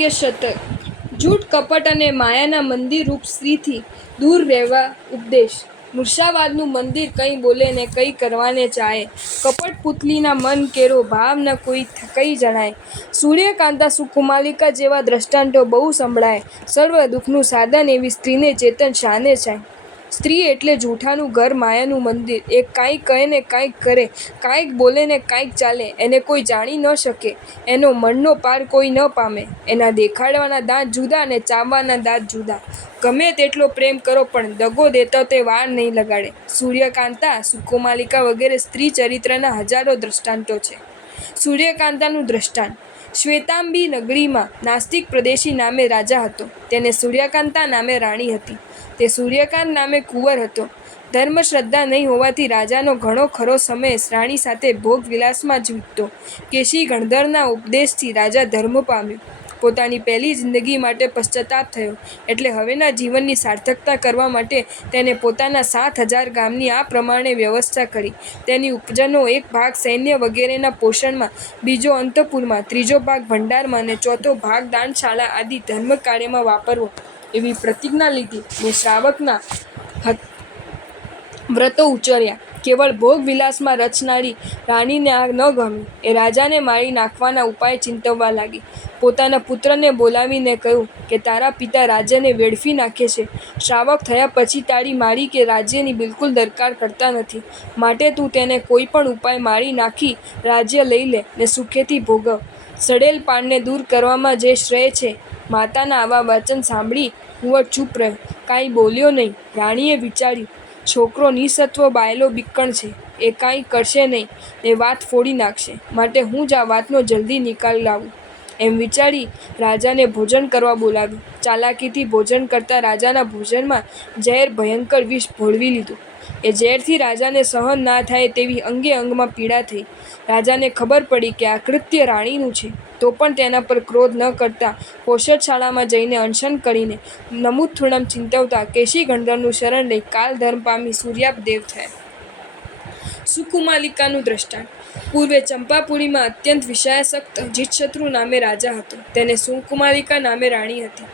ચાણક્ય શતક. જૂઠ કપટ અને માયાના મંદિર રૂપ સ્ત્રીથી દૂર રહેવા ઉપદેશ. મૂર્છાવાદનું મંદિર કંઈ બોલે ને કંઈ કરવાને ચાહે. કપટ પૂતલીના મન કેરો ભાવ ન કોઈ કઈ જણાય. સૂર્યકાંતા સુકુમાલિકા જેવા દ્રષ્ટાંતો બહુ સંભળાય. સર્વ દુઃખનું સાધન એવી સ્ત્રીને ચેતન શાને ચાય. સ્ત્રી એટલે જૂઠાનું ઘર, માયાનું મંદિર. એ કાંઈક કહે ને કાંઈક કરે, કાંઈક બોલે ને કાંઈક ચાલે. એને કોઈ જાણી ન શકે, એનો મનનો પાર કોઈ ન પામે. એના દેખાડવાના દાંત જુદા ને ચાવવાના દાંત જુદા. ગમે તેટલો પ્રેમ કરો પણ દગો દેતો તે વાર નહીં લગાડે. સૂર્યકાંતા, સુકોમાલિકા વગેરે સ્ત્રી ચરિત્રના હજારો દ્રષ્ટાંતો છે. સૂર્યકાંતાનું દ્રષ્ટાંત. શ્વેતાંબી નગરીમાં નાસ્તિક પ્રદેશી નામે રાજા હતો. તેને સૂર્યકાંતા નામે રાણી હતી. તે સૂર્યકાંત નામે કુંવર હતો. ધર્મશ્રદ્ધા નહીં હોવાથી રાજાનો ઘણો ખરો સમય રાણી સાથે ભોગ વિલાસમાં જ વીતતો. કેશી ગણધરના ઉપદેશથી રાજા ધર્મ પામ્યો. પોતાની પહેલી જિંદગી માટે પશ્ચાતાપ થયો એટલે હવેના જીવનની સાર્થકતા કરવા માટે તેને પોતાના 7,000 ગામની આ પ્રમાણે વ્યવસ્થા કરી. તેની ઉપજનો એક ભાગ સૈન્ય વગેરેના પોષણમાં, બીજો અંતઃપુરમાં, ત્રીજો ભાગ ભંડારમાં અને ચોથો ભાગ દાનશાળા આદિ ધર્મ કાર્યમાં વાપરવો એવી પ્રતિજ્ઞા લીધી ને શ્રાવકના વ્રતો ઉચ્ચર્યા. કેવળ ભોગ વિલાસમાં રચનારી રાણીને આ ન ગમ્યું. એ રાજાને મારી નાખવાના ઉપાય ચિંતવવા લાગી. પોતાના પુત્રને બોલાવીને કહ્યું કે તારા પિતા રાજ્યને વેડફી નાખે છે. શ્રાવક થયા પછી તારી મારી કે રાજ્યની બિલકુલ દરકાર કરતા નથી. માટે તું તેને કોઈ પણ ઉપાય મારી નાખી રાજ્ય લઈ લે ને સુખેથી ભોગવ. સડેલ પાનને દૂર કરવામાં જે શ્રેય છે. માતાના આવા વચન સાંભળી કુંવર ચૂપ રહ્યો, કાંઈ બોલ્યો નહીં. રાણીએ વિચાર્યું, છોકરો નિસત્વ બાયલો બીકણ છે, એ કાંઈ કરશે નહીં ને વાત ફોડી નાખશે. માટે હું જ આ વાતનો જલ્દી નિકાલ લાવું. એમ વિચારી રાજાને ભોજન કરવા બોલાવ્યું. ચાલાકીથી ભોજન કરતા રાજાના ભોજનમાં ઝેર ભયંકર વિષ ભોળવી લીધું. એ ઝેરથી રાજાને સહન ના થાય તેવી અંગે અંગમાં પીડા થઈ. રાજાને ખબર પડી કે આ કૃત્ય રાણીનું છે, તો પણ તેના પર ક્રોધ ન કરતા પોષદશાળામાં જઈને અનશન કરીને નમુથુણમ ચિંતવતા કેશી ગણધરનું શરણ લઈ કાલ ધર્મ પામી સૂર્યાપદેવ થયા. સુકુમાલિકાનું દ્રષ્ટાંત. પૂર્વે ચંપાપુરીમાં અત્યંત વિષયાસક્ત અજીતશત્રુ નામે રાજા હતો. તેને સુકુમાલિકા નામે રાણી હતી.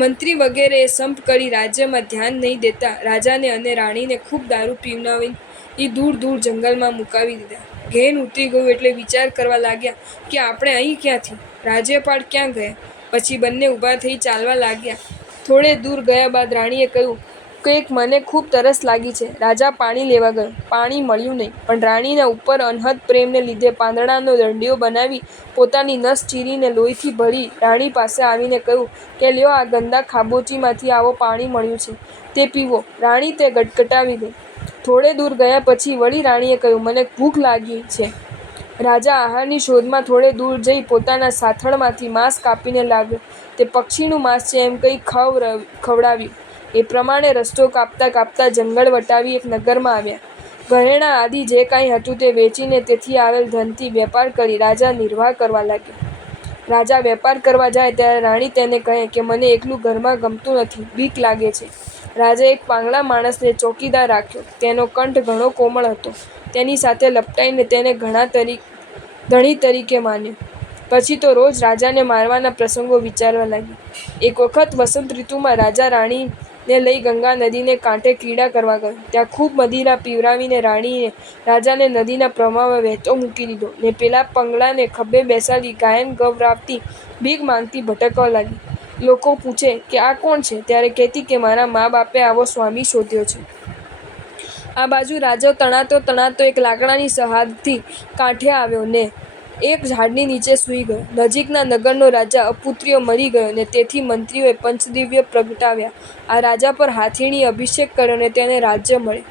મંત્રી વગેરેએ સંપ કરી રાજ્યમાં ધ્યાન નહીં દેતા રાજાને અને રાણીને ખૂબ દારૂ પીવડાવી દૂર દૂર જંગલમાં મુકાવી દીધા. ઘેન ઉતરી ગયું એટલે વિચાર કરવા લાગ્યા કે આપણે અહીં ક્યાંથી, રાજ્યપાળ ક્યાં ગયા. પછી બંને ઊભા થઈ ચાલવા લાગ્યા. થોડે દૂર ગયા બાદ રાણીએ કહ્યું કે મને ખૂબ તરસ લાગી છે. રાજા પાણી લેવા ગયો. પાણી મળ્યું નહીં, પણ રાણીના ઉપર અનહદ પ્રેમને લીધે પાંદડાનો દંડિયો બનાવી પોતાની નસ ચીરીને લોહીથી ભરી રાણી પાસે આવીને કહ્યું કે લ્યો, આ ગંદા ખાબોચીમાંથી આવો પાણી મળ્યું છે, તે પીવો. રાણી તે ગટગટાવી ગઈ. થોડે દૂર ગયા પછી વળી રાણીએ કહ્યું, મને ભૂખ લાગી છે. રાજા આહારની શોધમાં થોડે દૂર જઈ પોતાના સાથળમાંથી માંસ કાપીને લાવ્યો. તે પક્ષીનું માંસ છે એમ કંઈ ખવડાવ્યું. એ પ્રમાણે રસ્તો કાપતા કાપતા જંગલ વટાવી એક નગરમાં આવ્યા. ઘરેણાં આદિ જે કાંઈ હતું તે વેચીને તેથી આવેલ ધનથી વેપાર કરી રાજા નિર્વાહ કરવા લાગ્યો. રાજા વેપાર કરવા જાય ત્યારે રાણી તેને કહે કે મને એકલું ઘરમાં ગમતું નથી, બીક લાગે છે. રાજાએ એક પાંગળા માણસને ચોકીદાર રાખ્યો. તેનો કંઠ ઘણો કોમળ હતો. તેની સાથે લપટાઈને તેને ધણી તરીકે માન્યો. પછી તો રોજ રાજાને મારવાના પ્રસંગો વિચારવા લાગી. એક વખત વસંત ઋતુમાં રાજા રાણીને લઈ ગંગા નદીને કાંઠે ક્રીડા કરવા ગયો. ત્યાં ખૂબ મદિરા પીવરાવીને રાણીએ રાજાને નદીના પ્રવાહમાં વહેતો મૂકી દીધો ને પેલા પાંગળાને ખભે બેસાડી ગાયન ગવરાવતી ભીખ માંગતી ભટકવા લાગી. લોકો પૂછે કે આ કોણ છે, ત્યારે કહેતી કે મારા મા બાપે આવો સ્વામી શોધ્યો છે. આ બાજુ રાજા તણાતો તણાતો એક લાકડાની સહાયથી કાંઠે આવ્યો ને એક ઝાડની નીચે સૂઈ ગયો. નજીકના નગરનો રાજા અપુત્રીઓ મરી ગયો ને તેથી મંત્રીઓએ પંચદિવ્ય પ્રગટાવ્યા. આ રાજા પર હાથીણી અભિષેક કર્યો ને તેને રાજ્ય મળે.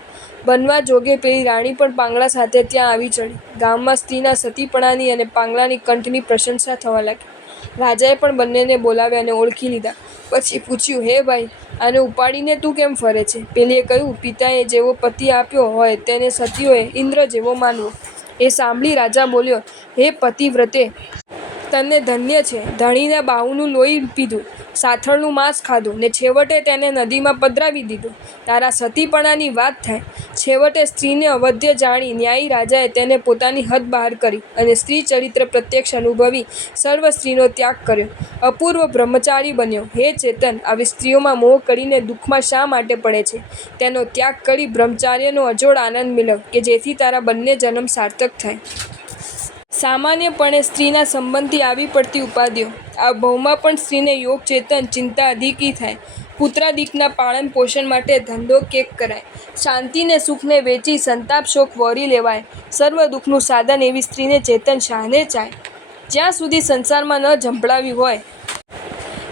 બનવા જોગે પેલી રાણી પણ પાંગળા સાથે ત્યાં આવી ચડી. ગામમાં સ્ત્રીના સતીપણાની અને પાંગળાની કંઠની પ્રશંસા થવા લાગી. રાજાએ પણ બંનેને બોલાવ્યા અને ઓળખી લીધા. પછી પૂછ્યું, હે ભાઈ, આને ઉપાડીને તું કેમ ફરે છે? પેલીએ કહ્યું, પિતાએ જેવો પતિ આપ્યો હોય તેને સતીઓએ ઇન્દ્ર જેવો માનવો. એ સાંભળી રાજા બોલ્યો, હે પતિવ્રતે, તને ધન્ય છે. ધણીના બાહુનું લોહી પીધું સાથળનું માંસ ખાધું ને છેવટે તેને નદીમાં પધરાવી દીધું. તારા સતીપણાની વાત થાય. છેવટે સ્ત્રીને અવધ્ય જાણી ન્યાયી રાજાએ તેને પોતાની હદ બહાર કરી અને સ્ત્રી ચરિત્ર પ્રત્યક્ષ અનુભવી સર્વ સ્ત્રીનો ત્યાગ કર્યો. અપૂર્વ બ્રહ્મચારી બન્યો. હે ચેતન, આવી સ્ત્રીઓમાં મોહ કરીને દુઃખમાં શા માટે પડે છે? તેનો ત્યાગ કરી બ્રહ્મચાર્યનો અજોડ આનંદ મેળવ કે જેથી તારા બંને જન્મ સાર્થક થાય. સામાન્યપણે સ્ત્રીના સંબંધથી આવી પડતી ઉપાધિઓ. આ ભવમાં પણ સ્ત્રીને યોગ ચેતન ચિંતા અધિકી થાય. પુત્રાદિકના પાલન પોષણ માટે ધંધો કેક કરાય. શાંતિને સુખને વેચી સંતાપ શોક વહોરી લેવાય. સર્વ દુઃખનું સાધન એવી સ્ત્રીને ચેતન શાને ચાય. જ્યાં સુધી સંસારમાં ન ઝંપલાવી હોય,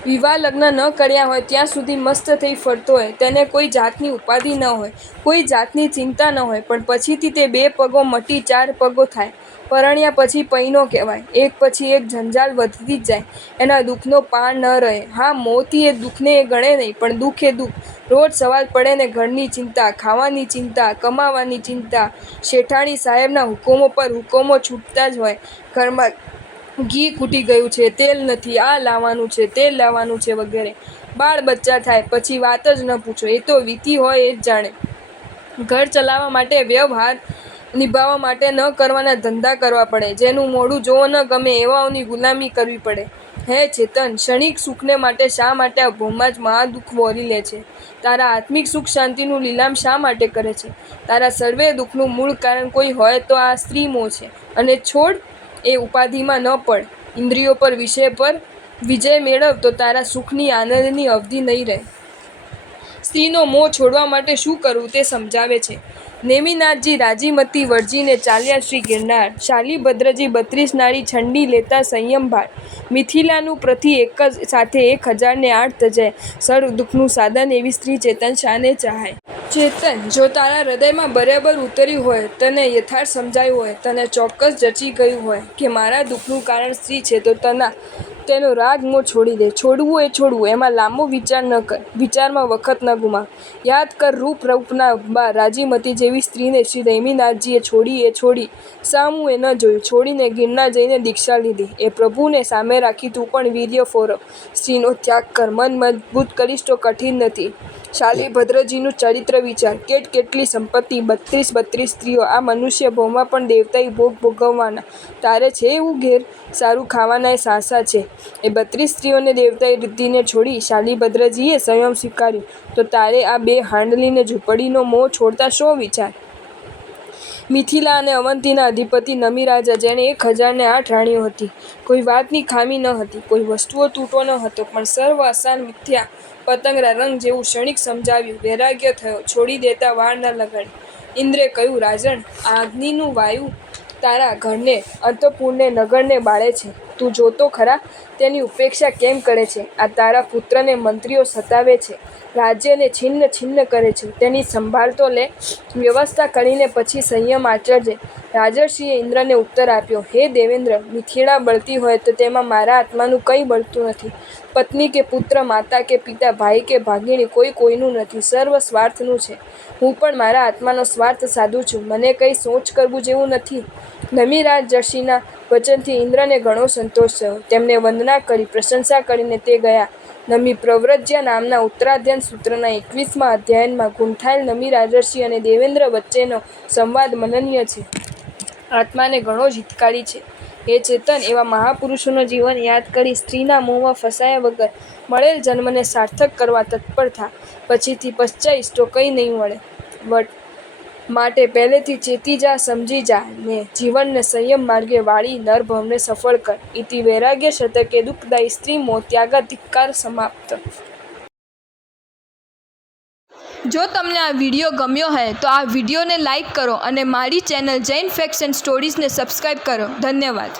વિવાહ લગ્ન ન કર્યા હોય, ત્યાં સુધી મસ્ત થઈ ફરતો હોય, તેને કોઈ જાતની ઉપાધિ ન હોય, કોઈ જાતની ચિંતા ન હોય, પણ પછીથી તે 2 પગો મટી 4 પગો થાય. પરણ્યા પછી પૈણો કહેવાય. એક પછી એક જંજાલ વધતી જ જાય. એના દુઃખનો પાર ન રહે. હા, મોતી એ દુઃખને એ ગણે નહીં, પણ દુઃખ એ દુઃખ. રોજ સવાર પડે ને ઘરની ચિંતા, ખાવાની ચિંતા, કમાવાની ચિંતા. શેઠાણી સાહેબના હુકમો પર હુકમો છૂટતા જ હોય. ઘરમાં ઘી ખૂટી ગયું છે, તેલ નથી, આ લાવવાનું છે, તે લાવવાનું છે વગેરે. બાળ બચ્ચા થાય પછી વાત જ ન પૂછો. એ તો વીતી હોય એ જ જાણે. ઘર ચલાવવા માટે, વ્યવહાર નિભાવવા માટે ન કરવાના ધંધા કરવા પડે. જેનું મોઢું જોવો ન ગમે એવાઓની ગુલામી કરવી પડે. હે ચેતન, ક્ષણિક સુખને માટે શા માટે આ ભવમાં જ મહાદુઃખ વહોરી લે છે? તારા આત્મિક સુખ શાંતિનું લીલામ શા માટે કરે છે? તારા સર્વે દુઃખનું મૂળ કારણ કોઈ હોય તો આ સ્ત્રી મોહ છે. અને છોડ એ ઉપાધિમાં ન પડ. ઇન્દ્રિયો પર વિષય પર વિજય મેળવ તો તારા સુખની આનંદની અવધિ નહીં રહે. સ્ત્રીનો મોહ છોડવા માટે શું કરવું તે સમજાવે છે. નેમિનાથજી રાજીમતી વરજીને ચાલ્યા શ્રી ગિરનાર. શાલીભદ્રજી 32 નાળી છંડી લેતા સંયમ ભાર. મિથિલાનું પ્રતિ એક જ સાથે 1008 તજાય. સર્વ દુઃખનું સાધન એવી સ્ત્રી ચેતન શાને ચાહાય. ચેતન, જો તારા હૃદયમાં બરાબર ઉતર્યું હોય, તને યથાર્થ સમજાયું હોય, તને ચોક્કસ જચી ગયું હોય કે મારા દુઃખનું કારણ સ્ત્રી છે, તો તેનો રાગ મોહ છોડી દે. છોડવું એ છોડવું, એમાં લાંબો વિચાર ન કર. વિચારમાં વખત ન ગુમાવ. યાદ કર રૂપના બા રાજીમતી જેવી સ્ત્રીને શ્રી નેમિનાથજીએ છોડી. સામું એ ન જોયું. છોડીને ગિરનાર જઈને દીક્ષા લીધી. એ પ્રભુને સામે રાખી તું પણ વીર્ય ફોરવ. સ્ત્રીનો ત્યાગ કર. મન મજબૂત કરીશ તો કઠિન નથી. શાલીભદ્રજીનું ચરિત્ર વિચાર. કેટલી સંપત્તિ, 32 સ્ત્રીઓ. આ મનુષ્ય ભવમાં પણ દેવતાઈ ભોગ ભોગવવાના. તારે છે એવું ઘેર? સારું ખાવાના સાસા છે. એ 32 સ્ત્રીઓને દેવતાઈ રિદ્ધિને છોડી શાલીભદ્રજીએ સંયમ સ્વીકાર્યો. તો તારે આ 2 હાંડલીને ઝૂંપડીનો મોહ છોડતા શો વિચાર? મિથિલા અને અવંતીના અધિપતિ નમી રાજા, જેને 1008 રાણીઓ હતી. કોઈ વાતની ખામી ન હતી, કોઈ વસ્તુઓ તૂટો ન હતો, પણ સર્વ અસાર મિથ્યા પતંગરા રંગ જેવું ક્ષણિક સમજાવ્યું. વૈરાગ્ય થયો. છોડી દેતા વાર ન લગાડી. ઇન્દ્રે કહ્યું, રાજન, આ અગ્નિનું વાયુ તારા ઘરને, અંતઃપુરને, નગરને બાળે છે. તું જોતો ખરા તેની ઉપેક્ષા કેમ કરે છે? આ તારા પુત્રને મંત્રીઓ સતાવે છે, રાજ્યને છિન્ન છિન્ન કરે છે. તેની સંભાળ તો લે. વ્યવસ્થા કરીને પછી સંયમ આચરજે. રાજર્ષિએ ઇન્દ્રને ઉત્તર આપ્યો, હે દેવેન્દ્ર, મિથિલા બળતી હોય તો તેમાં મારા આત્માનું કંઈ બળતું નથી. પત્ની કે પુત્ર, માતા કે પિતા, ભાઈ કે ભાગીણી, કોઈ કોઈનું નથી. સર્વ સ્વાર્થનું છે. હું પણ મારા આત્માનો સ્વાર્થ સાધું છું. મને કંઈ સોચ કરવું જેવું નથી. નમી રાજર્ષિના વચનથી ઇન્દ્રને ઘણો સંતોષ થયો. તેમને વંદના કરી, પ્રશંસા કરીને તે ગયા. નમી પ્રવ્રજ્યા નામના ઉત્તરાધ્યાન સૂત્રના 21મા અધ્યાયમાં ગૂંથાયેલ નમી રાજર્ષિ અને દેવેન્દ્ર વચ્ચેનો સંવાદ મનનીય છે. આત્માને ઘણો જ હિતકારી છે. હે ચેતન, એવા મહાપુરુષોનું જીવન યાદ કરી સ્ત્રીના મોહમાં ફસાયા વગર મળેલ જન્મને સાર્થક કરવા તત્પર થા. પછીથી પશ્ચાઈશ તો કંઈ નહીં મળે. માટે પહેલેથી ચેતી જા, સમજી જા ને જીવનને સંયમ માર્ગે વાળી નરભવને સફળ કર. ઇતિ વૈરાગ્ય શતકે દુઃખદાયી સ્ત્રી મોહ ત્યાગાધિકાર સમાપ્ત. જો તમને આ વિડીયો ગમ્યો હોય તો આ વિડીયોને લાઈક કરો અને મારી ચેનલ જૈન ફેક્ટ્સ એન્ડ સ્ટોરીઝને સબસ્ક્રાઈબ કરો. ધન્યવાદ.